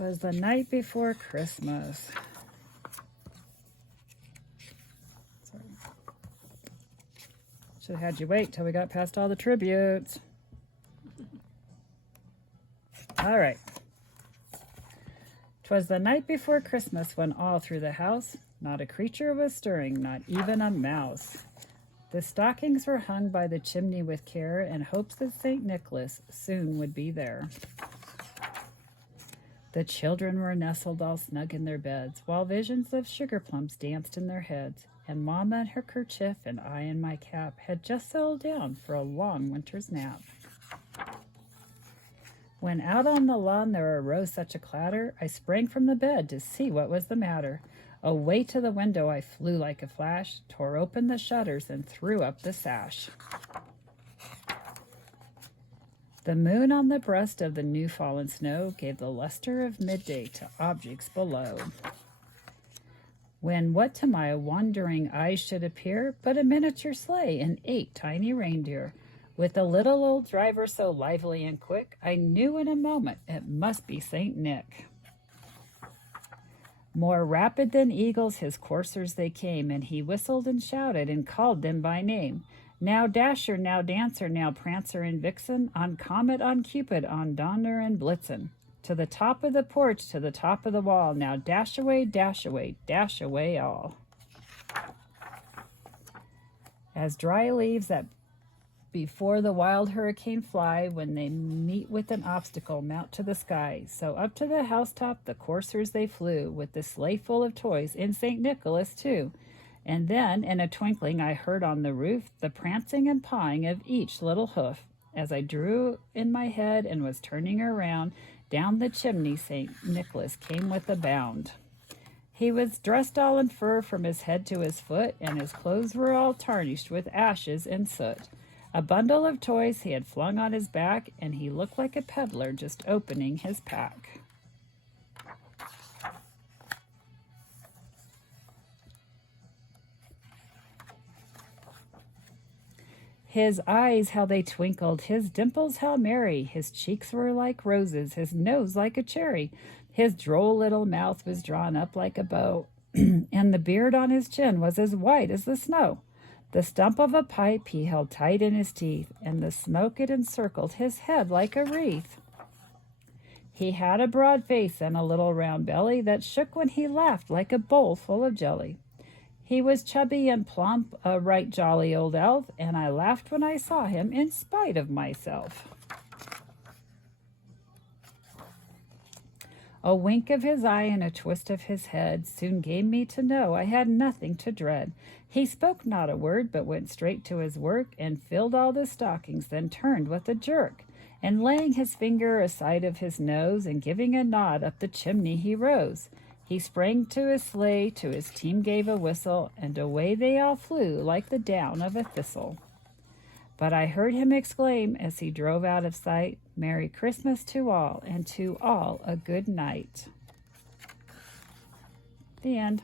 'Twas the night before Christmas. Sorry. Should have had you wait till we got past all the tributes. All right. 'Twas the night before Christmas when all through the house not a creature was stirring, not even a mouse. The stockings were hung by the chimney with care in hopes that St. Nicholas soon would be there. The children were nestled all snug in their beds, while visions of sugar plums danced in their heads, and Mamma in her kerchief and I in my cap had just settled down for a long winter's nap. When out on the lawn there arose such a clatter, I sprang from the bed to see what was the matter. Away to the window I flew like a flash, tore open the shutters and threw up the sash. The moon on the breast of the new fallen snow gave the luster of midday to objects below. When what to my wondering eyes should appear but a miniature sleigh and 8 tiny reindeer, with a little old driver so lively and quick, I knew in a moment it must be St. Nick. More rapid than eagles his coursers they came, and he whistled and shouted and called them by name. Now Dasher, now Dancer, now Prancer and Vixen, on Comet, on Cupid, on Donner and Blitzen. To the top of the porch, to the top of the wall, now dash away, dash away, dash away all. As dry leaves that before the wild hurricane fly, when they meet with an obstacle, mount to the sky. So up to the housetop the coursers they flew, with the sleigh full of toys, and St. Nicholas too. And then, in a twinkling, I heard on the roof the prancing and pawing of each little hoof. As I drew in my head and was turning around, down the chimney St. Nicholas came with a bound. He was dressed all in fur from his head to his foot, and his clothes were all tarnished with ashes and soot. A bundle of toys he had flung on his back, and he looked like a peddler just opening his pack. His eyes, how they twinkled, his dimples how merry, his cheeks were like roses, his nose like a cherry, his droll little mouth was drawn up like a bow, and the beard on his chin was as white as the snow. The stump of a pipe he held tight in his teeth, and the smoke it encircled his head like a wreath. He had a broad face and a little round belly that shook when he laughed like a bowl full of jelly. He was chubby and plump, a right jolly old elf, and I laughed when I saw him in spite of myself. A wink of his eye and a twist of his head soon gave me to know I had nothing to dread. He spoke not a word, but went straight to his work, and filled all the stockings, then turned with a jerk, and laying his finger aside of his nose, and giving a nod, up the chimney he rose. He sprang to his sleigh, to his team gave a whistle, and away they all flew like the down of a thistle. But I heard him exclaim, as he drove out of sight, "Merry Christmas to all, and to all a good night." The end.